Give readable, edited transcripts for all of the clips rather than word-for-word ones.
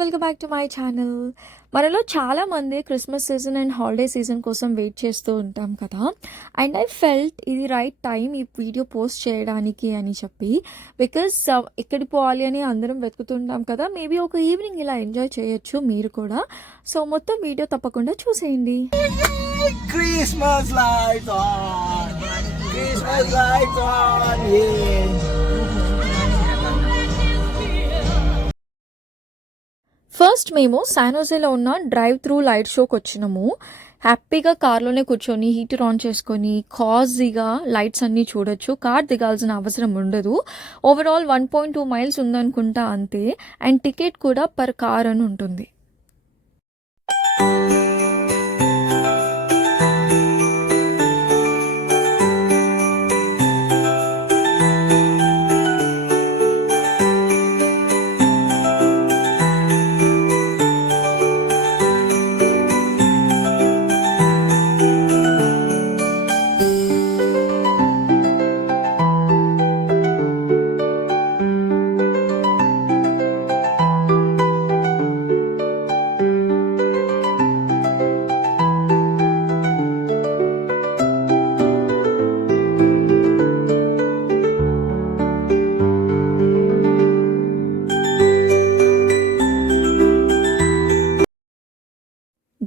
Welcome back to my channel. మనలో చాలామంది Christmas season and holiday season కోసం వెయిట్ చేస్తూ ఉంటాం కదా. అండ్ ఐ ఫెల్ట్ ఇది రైట్ టైం ఈ వీడియో పోస్ట్ చేయడానికి అని చెప్పి, బికాస్ ఎక్కడికి పోవాలి అని అందరం వెతుకుతుంటాం కదా. మేబీ ఒక ఈవినింగ్ ఇలా ఎంజాయ్ చేయొచ్చు మీరు కూడా. సో మొత్తం వీడియో తప్పకుండా చూసేయండి. Christmas lights on! Christmas lights on! Yeah! First మేము శానోజేలో ఉన్న డ్రైవ్ త్రూ లైట్ షోకి వచ్చినాము. హ్యాపీగా కార్లోనే కూర్చొని హీటర్ ఆన్ చేసుకొని కాజీగా లైట్స్ అన్నీ చూడొచ్చు. కార్ దిగాల్సిన అవసరం ఉండదు. ఓవరాల్ 1.2 మైల్స్ ఉందనుకుంటా అంతే. అండ్ టికెట్ కూడా పర్ కార్ అని ఉంటుంది.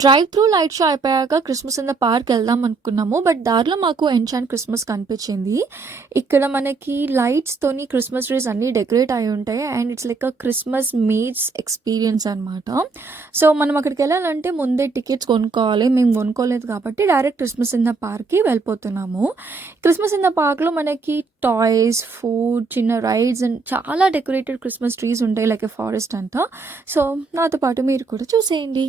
డ్రైవ్ త్రూ లైట్ షో అయిపోయాక క్రిస్మస్ ఇన్ ద పార్క్ వెళ్దాం అనుకున్నాము. బట్ దారిలో మాకు ఎన్చాంట్ క్రిస్మస్ కనిపించింది. ఇక్కడ మనకి లైట్స్తోని క్రిస్మస్ ట్రీస్ అన్నీ డెకరేట్ అయి ఉంటాయి. And it's like a Christmas maids experience అనమాట. సో మనం అక్కడికి వెళ్ళాలంటే ముందే టికెట్స్ కొనుక్కోవాలి. మేము కొనుక్కోలేదు కాబట్టి డైరెక్ట్ క్రిస్మస్ ఇన్ ద పార్క్కి వెళ్ళిపోతున్నాము. క్రిస్మస్ ఇన్ ద పార్క్లో మనకి టాయ్స్, ఫుడ్, చిన్న రైడ్స్ అండ్ చాలా డెకరేటెడ్ క్రిస్మస్ ట్రీస్ ఉంటాయి, లైక్ ఎ ఫారెస్ట్ అంతా. సో నాతో పాటు మీరు కూడా చూసేయండి.